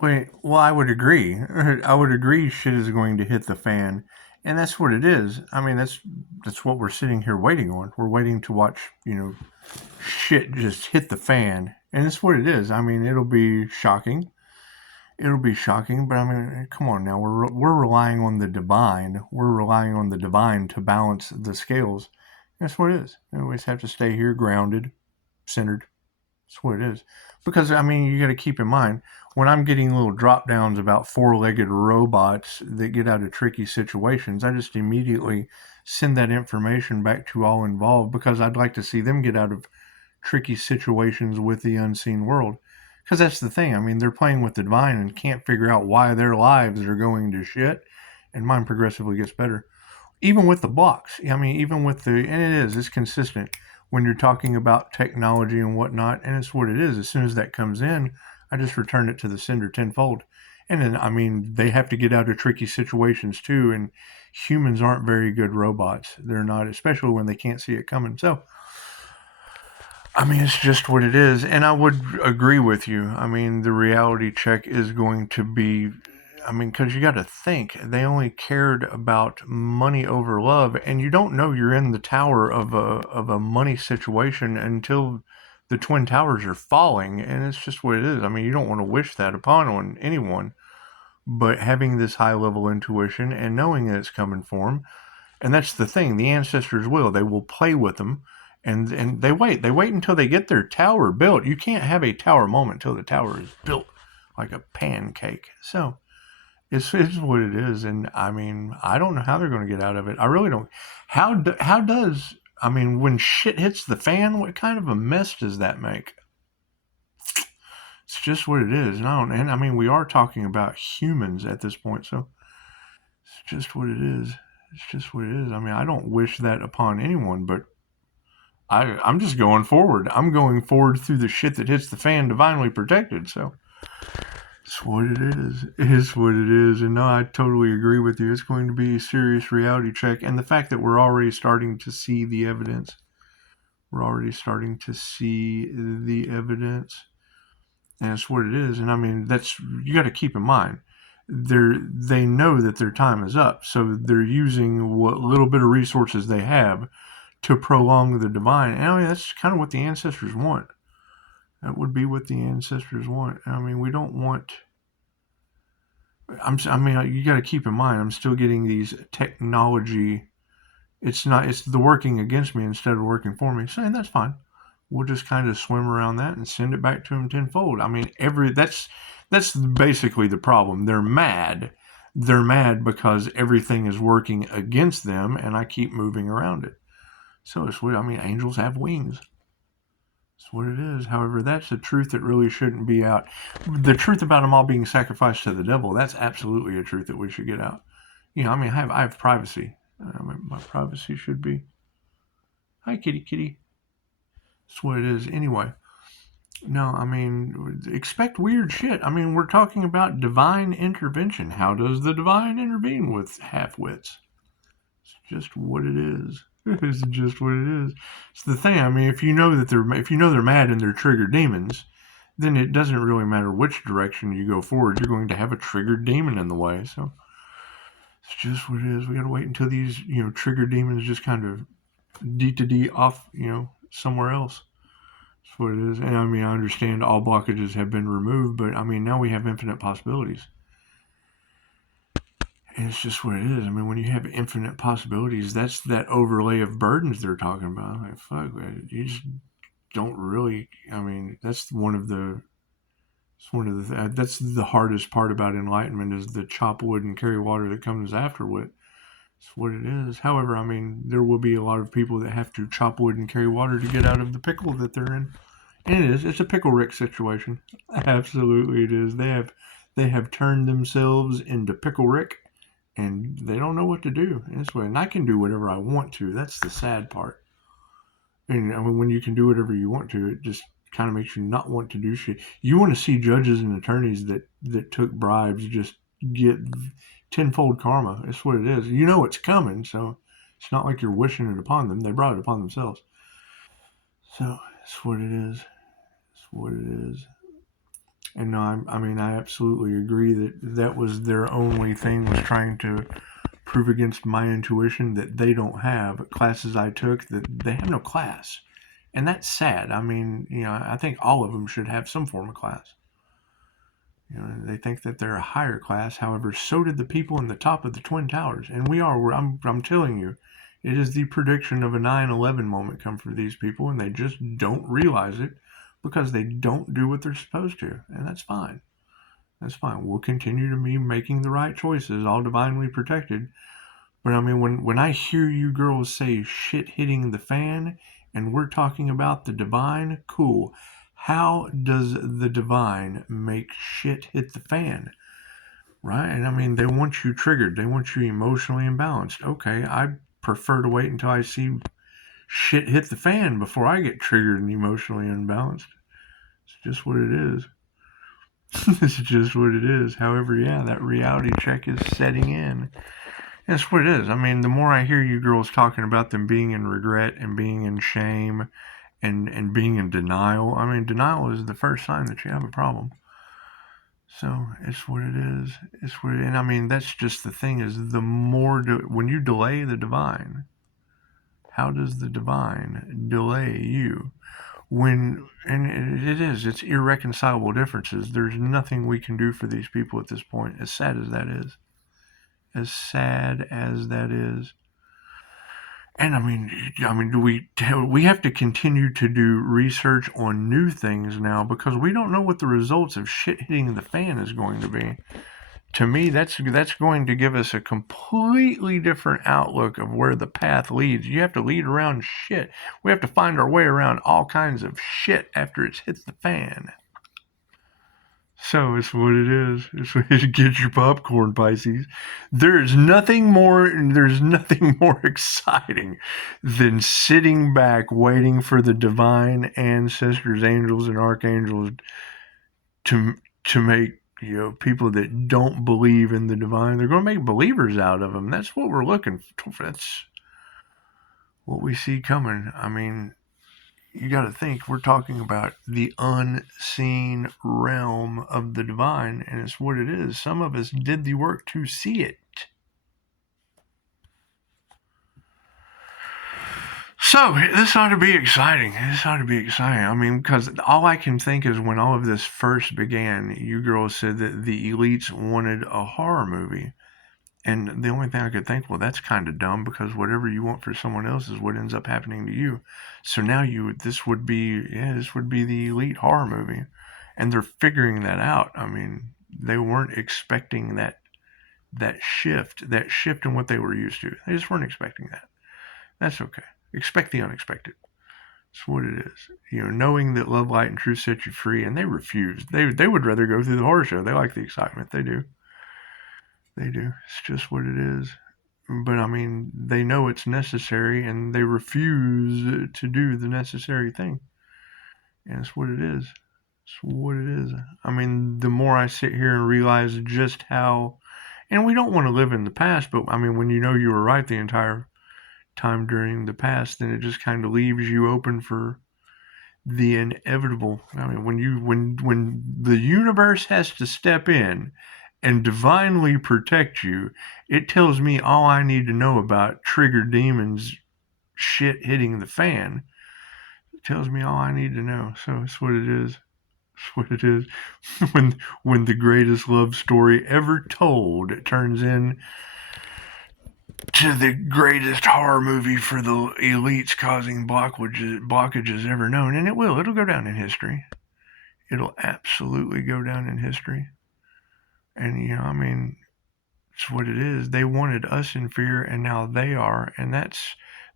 Wait, well, I would agree. I would agree shit is going to hit the fan. And that's what it is. I mean, that's what we're sitting here waiting on. We're waiting to watch, shit just hit the fan. And it's what it is. I mean, it'll be shocking. It'll be shocking, but I mean, come on now. We're relying on the divine. We're relying on the divine to balance the scales. That's what it is. We always have to stay here grounded, centered. That's what it is. Because I mean, you got to keep in mind when I'm getting little drop downs about four-legged robots that get out of tricky situations, I just immediately send that information back to all involved because I'd like to see them get out of tricky situations with the unseen world. Because that's the thing. I mean, they're playing with the divine and can't figure out why their lives are going to shit, and mine progressively gets better. Even with the blocks, I mean, even with and it's consistent when you're talking about technology and whatnot, and it's what it is. As soon as that comes in, I just return it to the sender tenfold. And then, I mean, they have to get out of tricky situations too, and humans aren't very good robots. They're not, especially when they can't see it coming. So, I mean, it's just what it is. And I would agree with you. I mean, the reality check is going to be, I mean, because you got to think, they only cared about money over love. And you don't know you're in the tower of a money situation until the Twin Towers are falling. And it's just what it is. I mean, you don't want to wish that upon on anyone. But having this high level intuition and knowing that it's coming for them, and that's the thing. The ancestors will. They will play with them, and they wait. They wait until they get their tower built. You can't have a tower moment until the tower is built like a pancake. So it's what it is. And I mean, I don't know how they're going to get out of it. I really don't. How does I mean when shit hits the fan? What kind of a mess does that make? It's just what it is. And I don't. And I mean, we are talking about humans at this point, so it's just what it is. It's just what it is. I mean, I don't wish that upon anyone, but I'm just going forward. I'm going forward through the shit that hits the fan, divinely protected. So it's what it is. It's what it is. And no, I totally agree with you. It's going to be a serious reality check. And the fact that we're already starting to see the evidence, we're already starting to see the evidence. And it's what it is. And I mean, that's, you got to keep in mind. They know that their time is up. So they're using what little bit of resources they have to prolong the divine. And I mean, that's kind of what the ancestors want. That would be what the ancestors want. I mean, we don't want. I mean, you got to keep in mind, I'm still getting these technology. It's not. It's the working against me instead of working for me. Saying that's fine. We'll just kind of swim around that and send it back to them tenfold. I mean, that's basically the problem. They're mad. They're mad because everything is working against them, and I keep moving around it. So it's what I mean. Angels have wings. That's what it is. However, that's the truth that really shouldn't be out. The truth about them all being sacrificed to the devil, that's absolutely a truth that we should get out. I mean, I have privacy. My privacy should be. Hi, kitty, kitty. That's what it is. Anyway, no, I mean, expect weird shit. I mean, we're talking about divine intervention. How does the divine intervene with half wits? It's just what it is. It's just what it is. It's the thing. I mean, if you know they're mad and they're triggered demons, then it doesn't really matter which direction you go forward. You're going to have a triggered demon in the way. So it's just what it is. We got to wait until these triggered demons just kind of D to D off somewhere else. That's what it is. And I mean, I understand all blockages have been removed, but I mean now we have infinite possibilities. And it's just what it is. I mean, when you have infinite possibilities, that's that overlay of burdens they're talking about. Like, fuck, man, you just don't really. I mean, that's one of the. It's one of the. That's the hardest part about enlightenment is the chop wood and carry water that comes afterward. It's what it is. However, I mean, there will be a lot of people that have to chop wood and carry water to get out of the pickle that they're in. And it is. It's a pickle Rick situation. Absolutely, it is. They have turned themselves into pickle Rick and they don't know what to do. And I can do whatever I want to. That's the sad part. And I mean, when you can do whatever you want to, it just kind of makes you not want to do shit. You want to see judges and attorneys that took bribes just get tenfold karma. That's what it is. You know it's coming, so it's not like you're wishing it upon them. They brought it upon themselves. So it's what it is. It's what it is. And no, I mean, I absolutely agree that that was their only thing, was trying to prove against my intuition that they don't have classes I took, that they have no class. And that's sad. I mean, I think all of them should have some form of class. They think that they're a higher class. However, so did the people in the top of the Twin Towers. And we are, I'm telling you, it is the prediction of a 9/11 moment come for these people, and they just don't realize it because they don't do what they're supposed to. And that's fine. That's fine. We'll continue to be making the right choices, all divinely protected. But I mean, when I hear you girls say shit hitting the fan, and we're talking about the divine, cool. How does the divine make shit hit the fan? Right? And I mean, they want you triggered. They want you emotionally imbalanced. Okay, I prefer to wait until I see shit hit the fan before I get triggered and emotionally unbalanced. It's just what it is. It's just what it is. However, yeah, that reality check is setting in. That's what it is. I mean, the more I hear you girls talking about them being in regret and being in shame and being in denial, I mean, denial is the first sign that you have a problem. So it's what it is. It's what and I mean, that's just the thing, is the more when you delay the divine, how does the divine delay you? It's irreconcilable differences. There's nothing we can do for these people at this point, as sad as that is. As sad as that is. And do we have to continue to do research on new things now, because we don't know what the results of shit hitting the fan is going to be. To me, that's going to give us a completely different outlook of where the path leads. You have to lead around shit. We have to find our way around all kinds of shit after it's hit the fan. So it's what it is. It's what it is. Get your popcorn, Pisces. There's nothing more exciting than sitting back waiting for the divine ancestors, angels, and archangels to make people that don't believe in the divine. They're going to make believers out of them. That's what we're looking for. That's what we see coming. I mean, you got to think, we're talking about the unseen realm of the divine, and it's what it is. Some of us did the work to see it. So this ought to be exciting. I mean, because all I can think is, when all of this first began, you girls said that the elites wanted a horror movie. And the only thing I could think, well, that's kind of dumb, because whatever you want for someone else is what ends up happening to you. So now this would be the elite horror movie, and they're figuring that out. I mean, they weren't expecting that shift in what they were used to. They just weren't expecting that. That's okay. Expect the unexpected. That's what it is. Knowing that love, light, and truth set you free, and they refused. They would rather go through the horror show. They like the excitement. They do. They do. It's just what it is. But I mean, they know it's necessary, and they refuse to do the necessary thing. And it's what it is. It's what it is. I mean, the more I sit here and realize just how, and we don't want to live in the past, but I mean, when you know you were right the entire time during the past, then it just kind of leaves you open for the inevitable. I mean, when the universe has to step in and divinely protect you, it tells me all I need to know about trigger demons shit hitting the fan. It tells me all I need to know. So it's what it is. It's what it is. when the greatest love story ever told turns in to the greatest horror movie for the elites, causing blockages ever known. And it will. It'll go down in history. It'll absolutely go down in history. And, I mean, it's what it is. They wanted us in fear, and now they are. And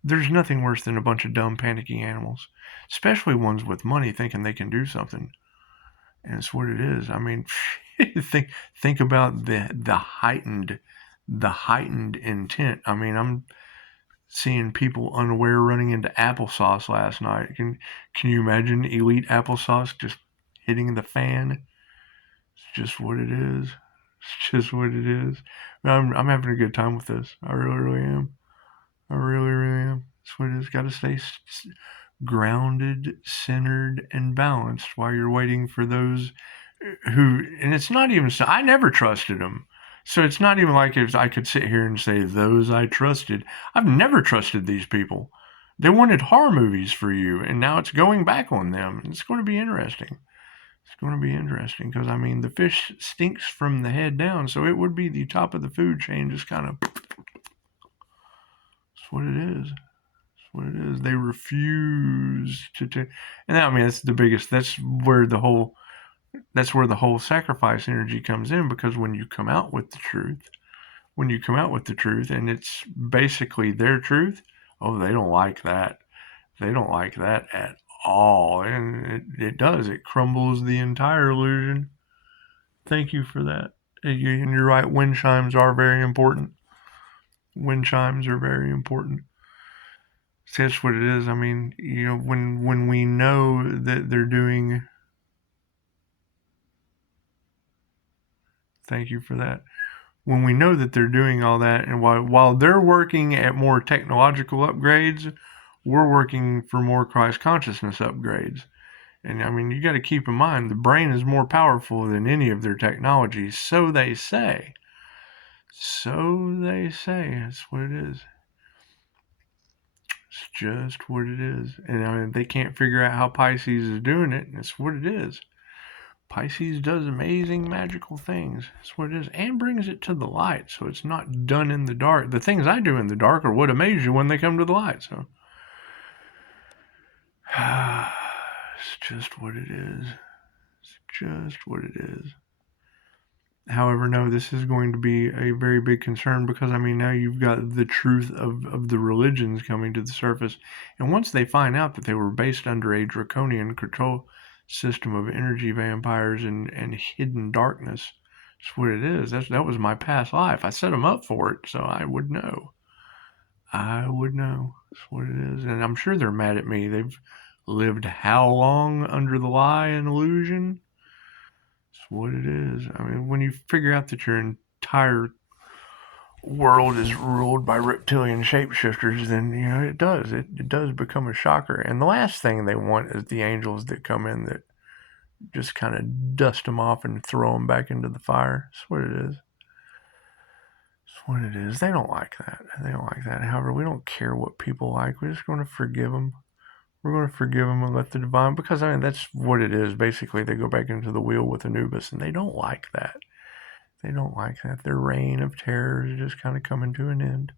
there's nothing worse than a bunch of dumb, panicky animals, especially ones with money thinking they can do something. And it's what it is. I mean, think about the heightened intent. I mean, I'm seeing people unaware running into applesauce last night. Can you imagine elite applesauce just hitting the fan? It's just what it is. It's just what it is. I'm having a good time with this. I really, really am. I really, really am. That's what it is. Got to stay grounded, centered, and balanced while you're waiting for those and it's not even so. I never trusted them. So it's not even like if I could sit here and say those I trusted. I've never trusted these people. They wanted horror movies for you, and now it's going back on them. It's going to be interesting. It's going to be interesting because I mean the fish stinks from the head down, so it would be the top of the food chain. Just kind of, that's what it is. That's what it is. They refuse to take, and I mean that's the biggest. That's where the whole sacrifice energy comes in, because when you come out with the truth, and it's basically their truth, oh, they don't like that. They don't like that at all. And it does. It crumbles the entire illusion. Thank you for that. And you're right. Wind chimes are very important. Wind chimes are very important. So that's what it is. I mean, when we know that they're doing. Thank you for that. When we know that they're doing all that, and while they're working at more technological upgrades, we're working for more Christ consciousness upgrades. And I mean, you got to keep in mind, the brain is more powerful than any of their technologies. So they say. So they say. That's what it is. It's just what it is. And I mean, they can't figure out how Pisces is doing it. And it's what it is. Pisces does amazing magical things. That's what it is. And brings it to the light. So it's not done in the dark. The things I do in the dark are what amaze you when they come to the light. So it's just what it is. It's just what it is. However, no, this is going to be a very big concern, because I mean, now you've got the truth of the religions coming to the surface. And once they find out that they were based under a draconian control system of energy vampires and hidden darkness, that's what it is. That was my past life. I set them up for it, so I would know. I would know. That's what it is. And I'm sure they're mad at me. They've lived how long under the lie and illusion? That's what it is. I mean, when you figure out that your entire world is ruled by reptilian shapeshifters, then it does become a shocker. And the last thing they want is the angels that come in that just kind of dust them off and throw them back into the fire. That's what it is. That's what it is. They don't like that. They don't like that. However, we don't care what people like. We're just going to forgive them. We're going to forgive them and let the divine, because I mean, that's what it is. Basically, they go back into the wheel with Anubis, and they don't like that. They don't like that. Their reign of terror is just kind of coming to an end.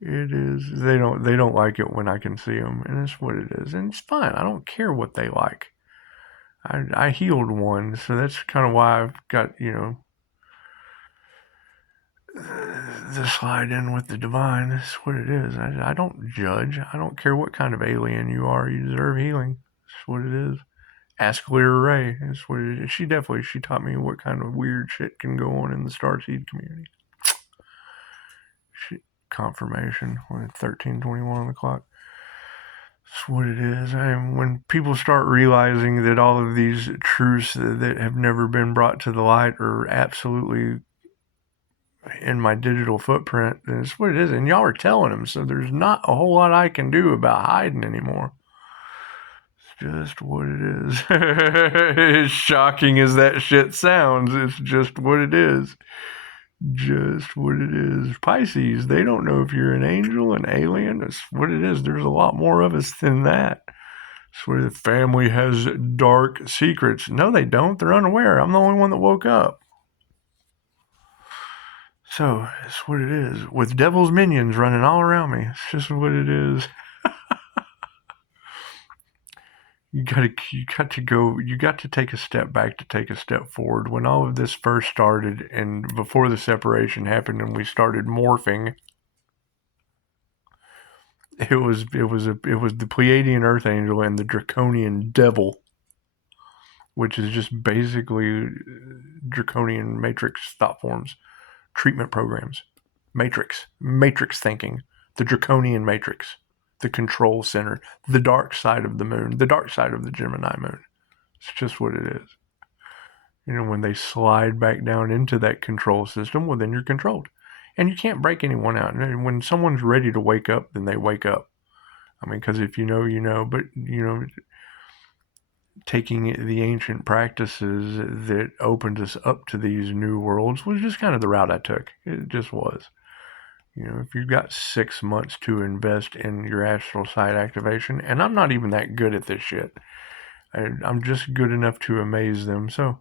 It is. They don't like it when I can see them, and it's what it is. And it's fine. I don't care what they like. I healed one, so that's kind of why I've got, the slide in with the divine. That's what it is. I don't judge. I don't care what kind of alien you are. You deserve healing. That's what it is. Ask Lyra Ray. That's what it is. She taught me what kind of weird shit can go on in the Starseed community. Confirmation when 13:21 on the clock. That's what it is. When people start realizing that all of these truths that have never been brought to the light are absolutely in my digital footprint, then it's what it is. And y'all are telling them, so there's not a whole lot I can do about hiding anymore. It's just what it is. As shocking as that shit sounds, it's just what it is. Just what it is. Pisces, they don't know if you're an angel, an alien. That's what it is. There's a lot more of us than that. It's where the family has dark secrets. No, they don't. They're unaware. I'm the only one that woke up. So, it's what it is. With devil's minions running all around me. It's just what it is. You got to take a step back to take a step forward. When all of this first started, and before the separation happened and we started morphing, it was the Pleiadian Earth Angel and the Draconian Devil, which is just basically Draconian Matrix thought forms, treatment programs, Matrix thinking, the Draconian Matrix, the control center, the dark side of the moon, the dark side of the Gemini moon. It's just what it is. When they slide back down into that control system, well, then you're controlled. And you can't break anyone out. And when someone's ready to wake up, then they wake up. I mean, because if you know, you know. But, taking the ancient practices that opened us up to these new worlds was just kind of the route I took. It just was. If you've got 6 months to invest in your astral sight activation, and I'm not even that good at this shit. I'm just good enough to amaze them, so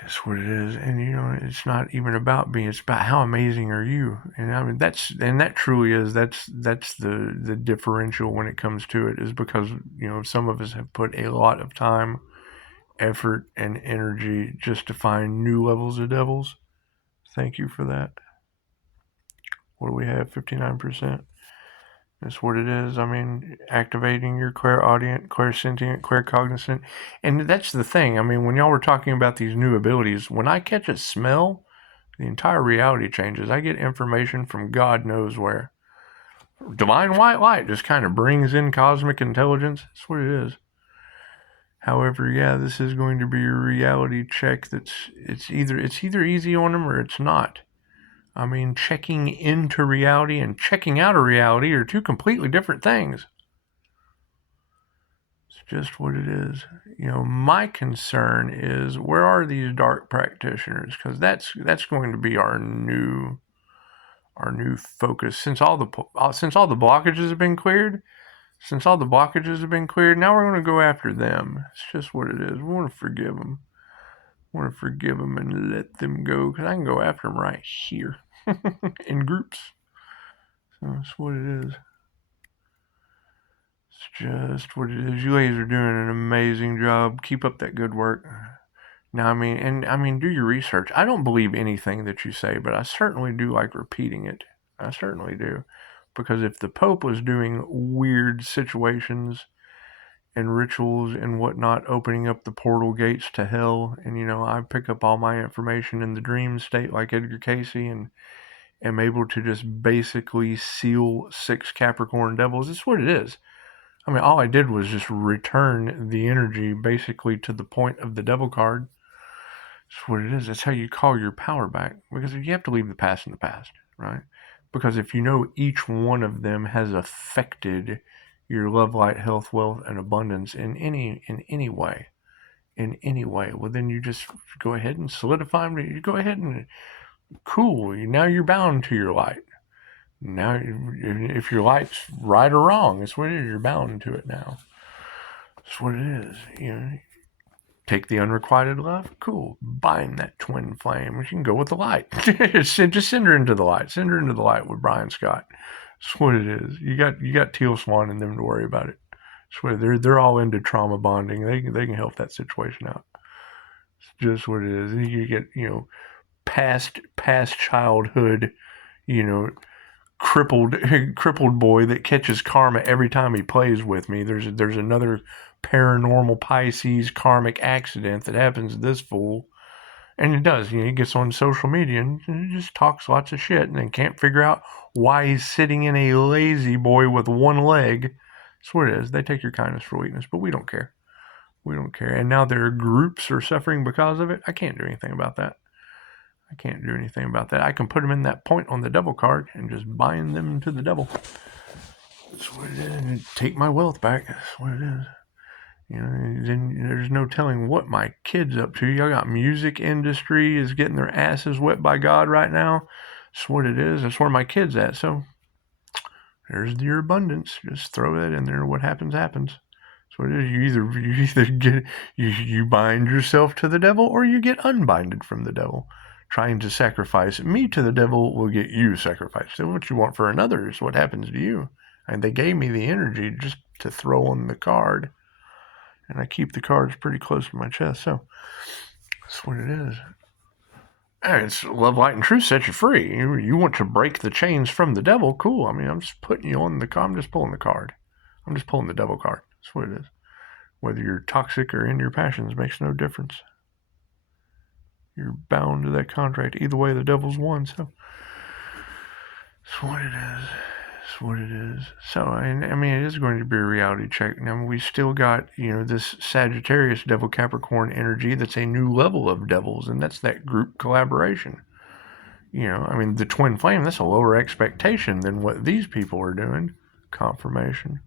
that's what it is. And it's not even about being, it's about how amazing are you. And I mean that truly is, that's the differential when it comes to it, is because some of us have put a lot of time, effort, and energy just to find new levels of devils. Thank you for that. What do we have? 59%. That's what it is. I mean, activating your clairaudient, clairsentient, claircognizant. And that's the thing. I mean, when y'all were talking about these new abilities, when I catch a smell, the entire reality changes. I get information from God knows where. Divine white light just kind of brings in cosmic intelligence. That's what it is. However, yeah, this is going to be a reality check it's either easy on them or it's not. I mean, checking into reality and checking out of reality are two completely different things. It's just what it is. My concern is, where are these dark practitioners? Because that's going to be our new focus. Since all the blockages have been cleared, now we're going to go after them. It's just what it is. We want to forgive them. And let them go, because I can go after them right here in groups. So that's what it is. It's just what it is. You ladies are doing an amazing job. Keep up that good work. Now, I mean, do your research. I don't believe anything that you say, but I certainly do like repeating it. I certainly do. Because if the Pope was doing weird situations and rituals and whatnot, opening up the portal gates to hell, and I pick up all my information in the dream state like Edgar Casey and am able to just basically seal 6 Capricorn devils, it's what it is. I mean, all I did was just return the energy basically to the point of the devil card. That's what it is. That's how you call your power back. Because you have to leave the past in the past, right? Because if each one of them has affected your love, light, health, wealth, and abundance in any way, well, then you just go ahead and solidify them. You go ahead and, cool, now you're bound to your light. Now, if your light's right or wrong, it's what it is. You're bound to it now. That's what it is. Take the unrequited love. Cool. Bind that twin flame. You can go with the light. Just send her into the light. Send her into the light with Brian Scott. That's what it is. You got Teal Swan and them to worry about it. That's what they're all into trauma bonding. They can help that situation out. It's just what it is. And you get past childhood, crippled boy that catches karma every time he plays with me. There's another paranormal Pisces karmic accident that happens to this fool, and it does. He gets on social media and he just talks lots of shit, and then can't figure out why he's sitting in a lazy boy with one leg. That's what it is. They take your kindness for weakness, but we don't care. And now their groups are suffering because of it. I can't do anything about that. I can put them in that point on the devil card and just bind them to the devil. That's what it is. And take my wealth back. That's what it is. Then there's no telling what my kid's up to. Y'all got music industry is getting their asses wet by God right now. That's what it is. That's where my kid's at. So there's your abundance. Just throw that in there. What happens, happens. So it is. You either get you bind yourself to the devil, or you get unbinded from the devil. Trying to sacrifice me to the devil will get you sacrificed. So what you want for another is what happens to you. And they gave me the energy just to throw on the card. And I keep the cards pretty close to my chest. So that's what it is. And it's love, light, and truth set you free. You want to break the chains from the devil? Cool. I mean, I'm just putting you on the card. I'm just pulling the card. I'm just pulling the devil card. That's what it is. Whether you're toxic or in your passions makes no difference. You're bound to that contract. Either way, the devil's won. So that's what it is. That's what it is. So, I mean, it is going to be a reality check. Now, we still got, this Sagittarius Devil Capricorn energy that's a new level of devils, and that's that group collaboration. I mean, the twin flame, that's a lower expectation than what these people are doing. Confirmation.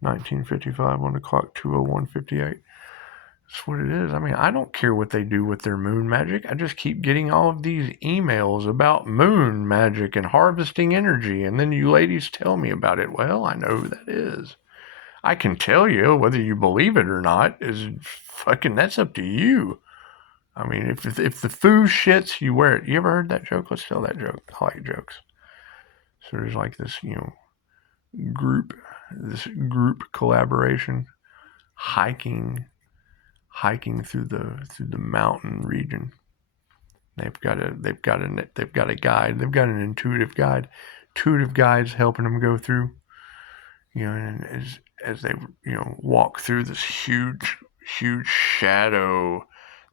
1955 on the clock, 2:01:58. That's what it is. I mean, I don't care what they do with their moon magic. I just keep getting all of these emails about moon magic and harvesting energy, and then you ladies tell me about it. Well, I know who that is. I can tell you whether you believe it or not is fucking, that's up to you. I mean, if the foo shits, you wear it. You ever heard that joke? Let's tell that joke. I like jokes. So there's like this, group collaboration, hiking through the mountain region. They've got a guide. They've got an intuitive guide. Intuitive guides helping them go through. And as they walk through this huge shadow,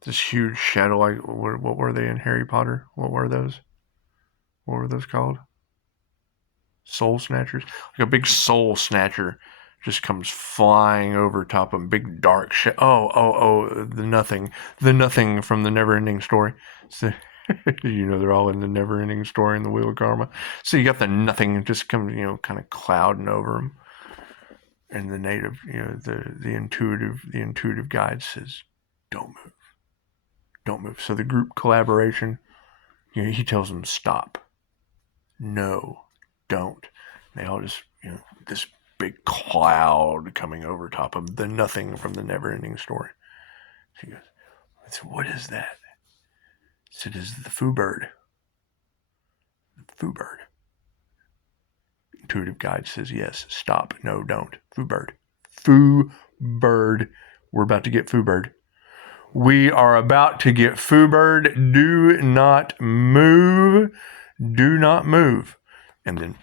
like what were they in Harry Potter? What were those called? Soul snatchers. Like a big soul snatcher just comes flying over top of a big dark shit. The nothing from the Never-Ending Story. So, they're all in the Never-Ending Story in the Wheel of Karma. So you got the nothing just comes, kind of clouding over them. And the native, the intuitive guide says, "Don't move." So the group collaboration, he tells them, "Stop. No, don't." And they all just, this big cloud coming over top of the nothing from the Never-Ending Story. She goes, "What is that?" I said, "It's the foo bird." The foo bird. Intuitive guide says, "Yes, stop, no, don't. Foo bird. Foo bird. We're about to get foo bird. We are about to get foo bird. Do not move. Do not move." And then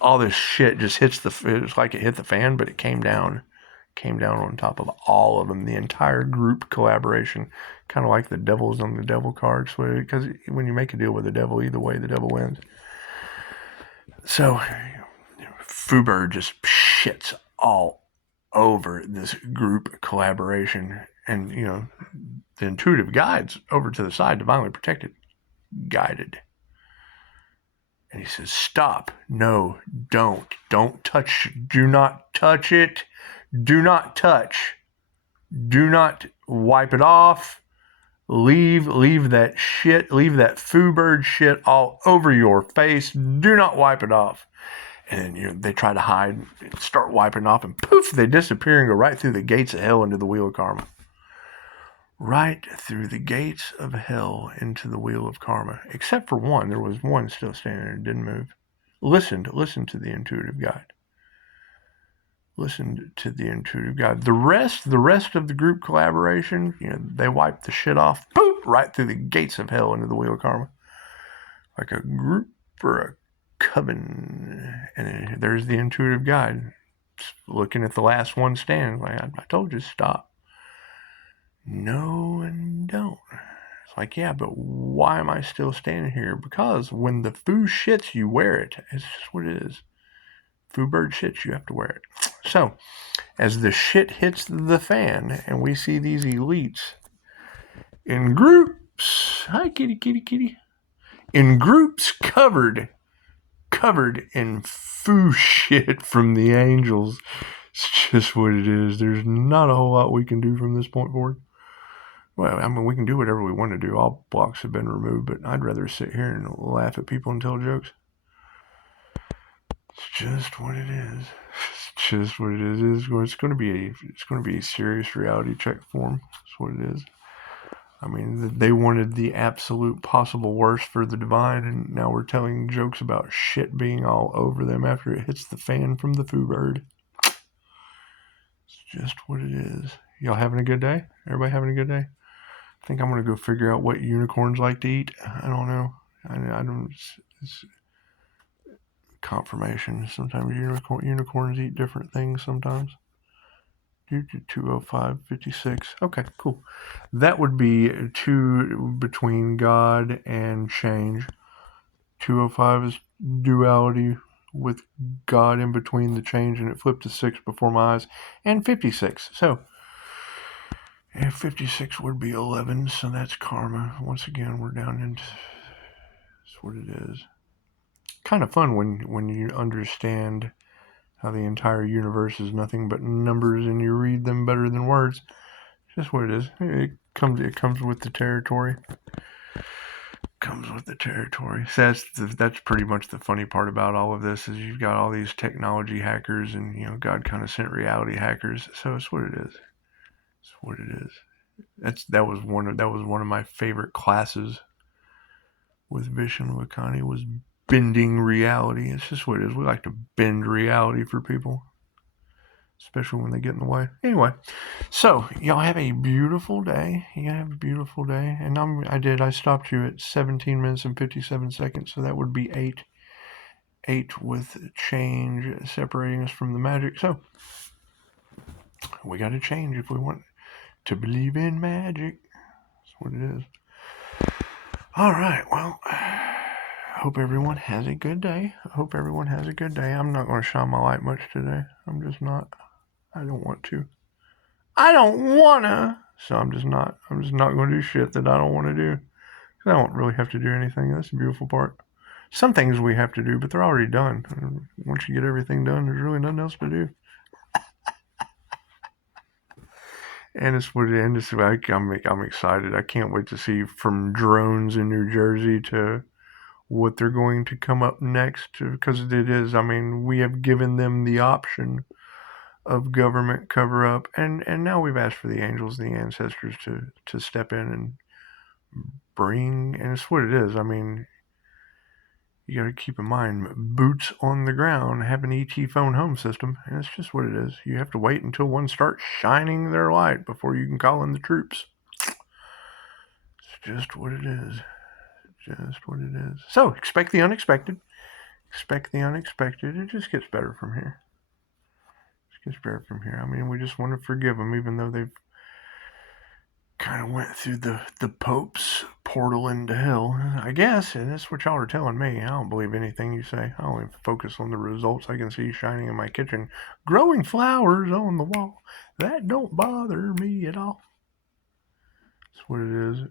all this shit just hits it's like it hit the fan, but it came down on top of all of them, the entire group collaboration, kind of like the devil's on the devil cards, because when you make a deal with the devil, either way, the devil wins. So foo bird just shits all over this group collaboration, and the intuitive guides over to the side, divinely protected, guided. And he says, "Stop. No, don't touch. Do not touch it. Do not touch. Do not wipe it off. Leave that shit. Leave that foo bird shit all over your face. Do not wipe it off." And they try to hide, start wiping off, and poof, they disappear and go right through the gates of hell into the Wheel of Karma. Right through the gates of hell into the Wheel of Karma. Except for one. There was one still standing there and didn't move. Listen to the intuitive guide. Listen to the intuitive guide. The rest of the group collaboration, they wiped the shit off, poof, right through the gates of hell into the Wheel of Karma. Like a group or a coven. And there's the intuitive guide. Looking at the last one standing. Like, I told you, stop. No and don't. It's like, yeah, but why am I still standing here? Because when the foo shits, you wear it. It's just what it is. Foo bird shits, you have to wear it. So, as the shit hits the fan, and we see these elites in groups, hi kitty, kitty, kitty, in groups covered in foo shit from the angels. It's just what it is. There's not a whole lot we can do from this point forward. Well, I mean, we can do whatever we want to do. All blocks have been removed, but I'd rather sit here and laugh at people and tell jokes. It's just what it is. It's just what it is. It's going to be a serious reality check for them. That's what it is. I mean, they wanted the absolute possible worst for the divine, and now we're telling jokes about shit being all over them after it hits the fan from the foo bird. It's just what it is. Y'all having a good day? Everybody having a good day? I think I'm going to go figure out what unicorns like to eat. I don't know. I don't. It's confirmation. Sometimes unicorns eat different things sometimes. 205:56. Okay, cool. That would be 2 between God and change. 205 is duality with God in between the change, and it flipped to 6 before my eyes. And 56. So, and 56 would be 11, so that's karma. Once again, we're down into... That's what it is. Kind of fun when you understand how the entire universe is nothing but numbers and you read them better than words. It's just what it is. It comes with the territory. So that's pretty much the funny part about all of this is you've got all these technology hackers and God kind of sent reality hackers. So it's what it is. It's what it is. That was one of my favorite classes with Vishnu Lakani was bending reality. It's just what it is. We like to bend reality for people, especially when they get in the way. Anyway, so y'all have a beautiful day. And I stopped you at 17 minutes and 57 seconds, so that would be 8 with change separating us from the magic. So we got to change if we want to believe in magic. That's what it is. All right, well, hope everyone has a good day. I'm not going to shine my light much today. I'm just not. I don't want to. So I'm just not going to do shit that I don't want to do. I don't really have to do anything. That's the beautiful part. Some things we have to do, but they're already done. Once you get everything done, there's really nothing else to do. And it's what it is. I'm excited. I can't wait to see from drones in New Jersey to what they're going to come up next. Because it is, we have given them the option of government cover up, and now we've asked for the angels, the ancestors to step in and bring. And it's what it is. You got to keep in mind, boots on the ground have an ET phone home system, and it's just what it is. You have to wait until one starts shining their light before you can call in the troops. It's just what it is. So expect the unexpected. It just gets better from here. We just want to forgive them, even though they've kind of went through the Pope's portal into hell, I guess, and that's what y'all are telling me. I don't believe anything you say. I only focus on the results I can see shining in my kitchen. Growing flowers on the wall. That don't bother me at all. That's what it is.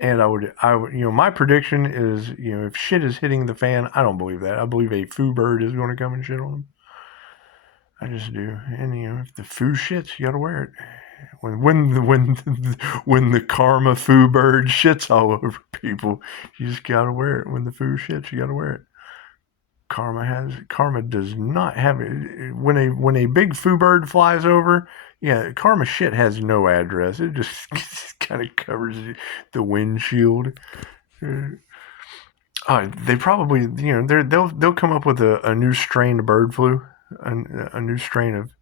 And I would, my prediction is, if shit is hitting the fan, I don't believe that. I believe a foo bird is going to come and shit on them. I just do. And, if the foo shits, you got to wear it. When the karma foo bird shits all over people, you just gotta wear it. When the foo shits, you gotta wear it. Karma does not have it. When a big foo bird flies over, yeah, karma shit has no address. It just kind of covers the windshield. They probably, they'll come up with a new strain of bird flu, a new strain of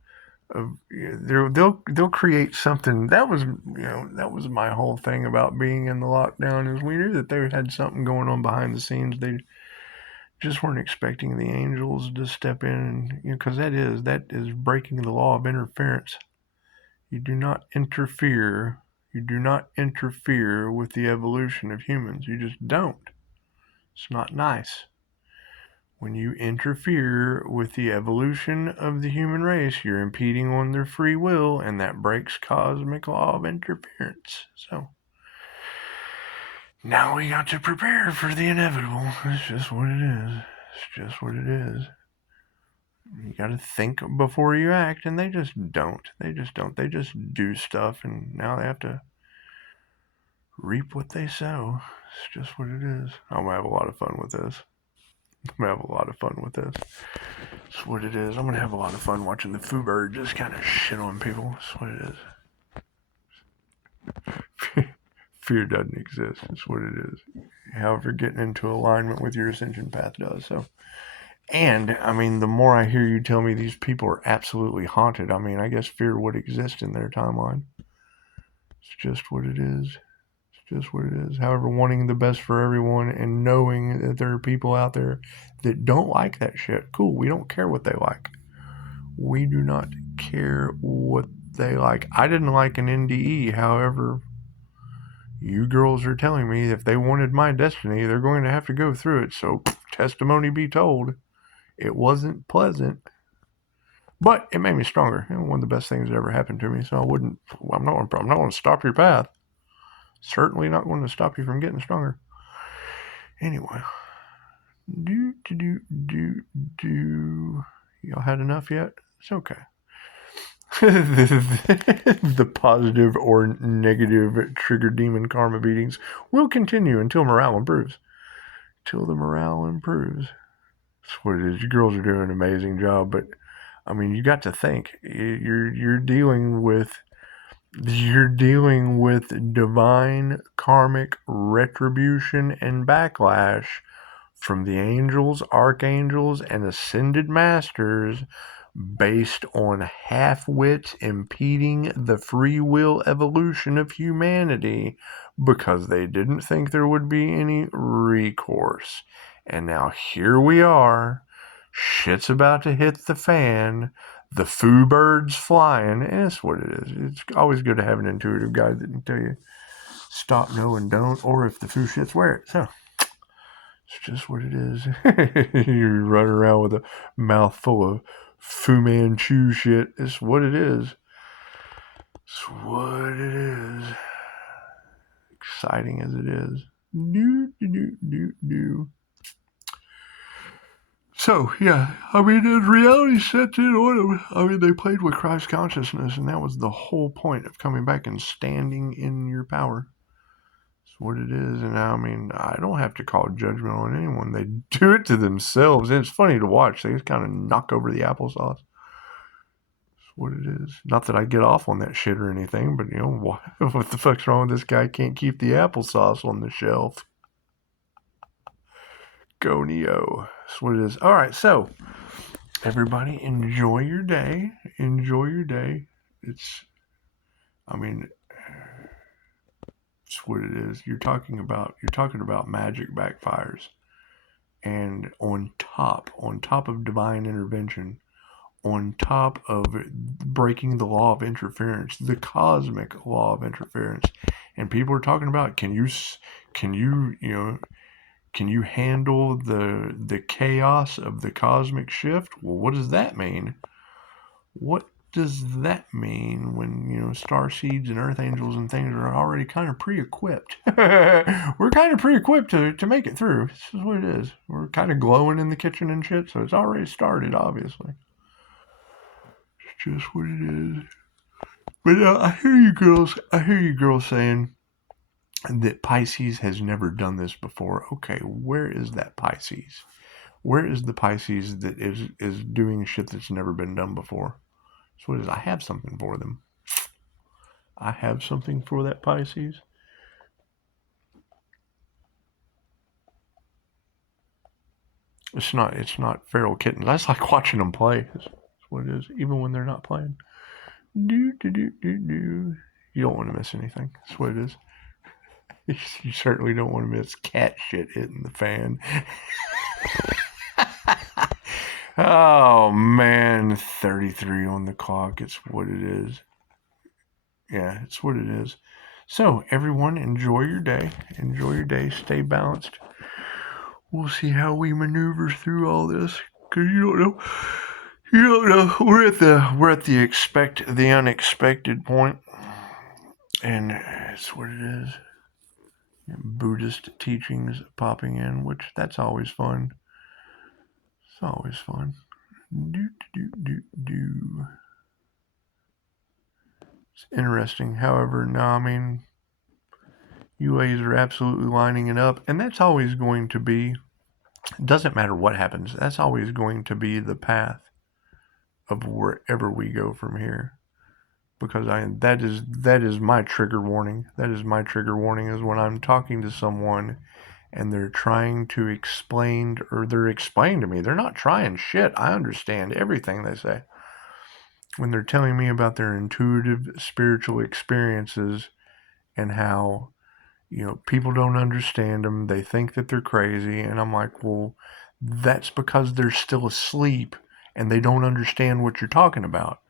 they'll create something. That was my whole thing about being in the lockdown, is we knew that they had something going on behind the scenes. They just weren't expecting the angels to step in, and because that is breaking the law of interference. You do not interfere with the evolution of humans. You just don't. It's not nice. When you interfere with the evolution of the human race, you're impeding on their free will, and that breaks cosmic law of interference. So, now we got to prepare for the inevitable. It's just what it is. You got to think before you act, and they just don't. They just do stuff, and now they have to reap what they sow. It's just what it is. I'm going to have a lot of fun with this. It's what it is. I'm going to have a lot of fun watching the foo bird just kind of shit on people. That's what it is. Fear doesn't exist. It's what it is. However, getting into alignment with your ascension path does. So, and, the more I hear you tell me these people are absolutely haunted, I guess fear would exist in their timeline. It's just what it is. However, wanting the best for everyone and knowing that there are people out there that don't like that shit. Cool. We don't care what they like. We do not care what they like. I didn't like an NDE. However, you girls are telling me if they wanted my destiny, they're going to have to go through it. So, testimony be told, it wasn't pleasant. But it made me stronger. One of the best things that ever happened to me. So I'm not going to stop your path. Certainly not going to stop you from getting stronger. Anyway. Y'all had enough yet? It's okay. The positive or negative trigger demon karma beatings will continue until morale improves. Till the morale improves. That's what it is. You girls are doing an amazing job, but I mean, you got to think. You're dealing with divine karmic retribution and backlash from the angels, archangels, and ascended masters based on half-wits impeding the free will evolution of humanity because they didn't think there would be any recourse. And now here we are. Shit's about to hit the fan. The foo bird's flying. And that's what it is. It's always good to have an intuitive guide that can tell you stop, no, and don't, or if the foo shit's wear it. So it's just what it is. You run around with a mouth full of Fu Manchu shit. It's what it is. It's what it is. Exciting as it is. So, yeah, I mean, as reality sets in on them, I mean, they played with Christ consciousness, and that was the whole point of coming back and standing in your power. It's what it is. And I mean, I don't have to call judgment on anyone. They do it to themselves. And it's funny to watch. They just kind of knock over the applesauce. It's what it is. Not that I get off on that shit or anything, but, you know, what the fuck's wrong with this guy? Can't keep the applesauce on the shelf. Go Neo. That's what it is. All right, so everybody enjoy your day. Enjoy your day. It's what it is. You're talking about magic backfires. And on top of divine intervention, on top of breaking the law of interference, the cosmic law of interference, and people are talking about, can you handle the chaos of the cosmic shift? Well, what does that mean? What does that mean when, you know, star seeds and earth angels and things are already kind of pre-equipped? We're kind of pre-equipped to make it through. This is what it is. We're kind of glowing in the kitchen and shit, so it's already started, obviously. It's just what it is. But I hear you girls saying that Pisces has never done this before. Okay, where is that Pisces? Where is the Pisces that is doing shit that's never been done before? So what is? I have something for them. I have something for that Pisces. It's not feral kittens. I just like watching them play. That's what it is. Even when they're not playing. You don't want to miss anything. That's what it is. You certainly don't want to miss cat shit hitting the fan. Oh man, 33 on the clock. It's what it is. Yeah, it's what it is. So everyone, enjoy your day. Enjoy your day. Stay balanced. We'll see how we maneuver through all this, because you don't know. We're at the unexpected point, and it's what it is. Buddhist teachings popping in, which that's always fun. It's always fun. It's interesting. However, no, I mean, you ladies are absolutely lining it up, and that's always going to be. Doesn't matter what happens. That's always going to be the path of wherever we go from here. Because that is my trigger warning. That is my trigger warning, is when I'm talking to someone and they're trying to explain, or they're explaining to me. They're not trying shit. I understand everything they say. When they're telling me about their intuitive spiritual experiences and how, you know, people don't understand them. They think that they're crazy. And I'm like, well, that's because they're still asleep and they don't understand what you're talking about.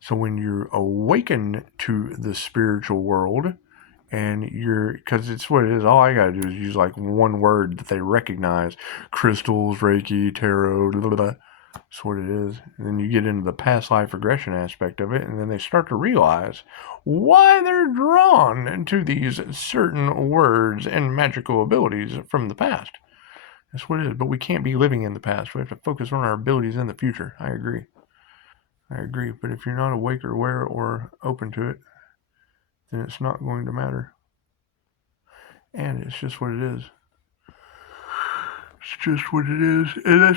So when you're awakened to the spiritual world, and because it's what it is, all I gotta do is use like one word that they recognize: crystals, Reiki, tarot, blah, blah, blah. That's what it is. And then you get into the past life regression aspect of it, and then they start to realize why they're drawn to these certain words and magical abilities from the past. That's what it is. But we can't be living in the past. We have to focus on our abilities in the future. I agree. But if you're not awake or aware or open to it, then it's not going to matter. And it's just what it is. It's just what it is. And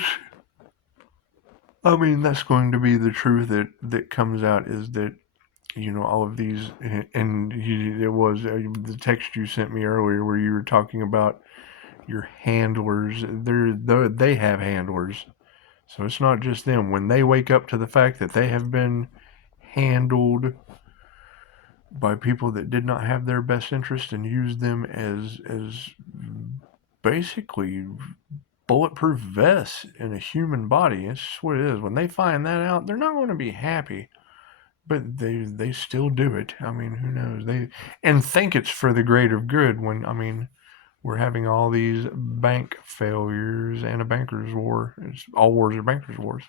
that's going to be the truth that comes out, is that, all of these, and it was the text you sent me earlier where you were talking about your handlers. They have handlers. So it's not just them. When they wake up to the fact that they have been handled by people that did not have their best interest and used them as basically bulletproof vests in a human body. It's just what it is. When they find that out, they're not going to be happy. But they still do it. Who knows? They think it's for the greater good when we're having all these bank failures and a banker's war. All wars are bankers' wars.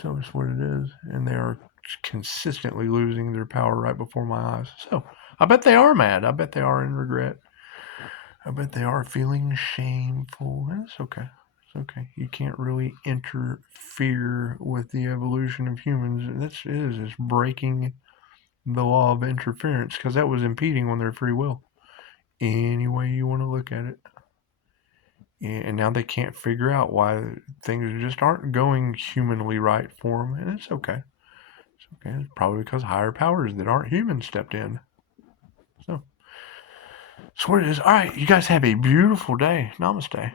So it's what it is. And they are consistently losing their power right before my eyes. So I bet they are mad. I bet they are in regret. I bet they are feeling shameful. And it's okay. It's okay. You can't really interfere with the evolution of humans. It's breaking the law of interference, because that was impeding on their free will. Any way you want to look at it. And now they can't figure out why things just aren't going humanly right for them. And it's okay. It's okay. It's probably because higher powers that aren't human stepped in. So, that's what it is. All right. You guys have a beautiful day. Namaste.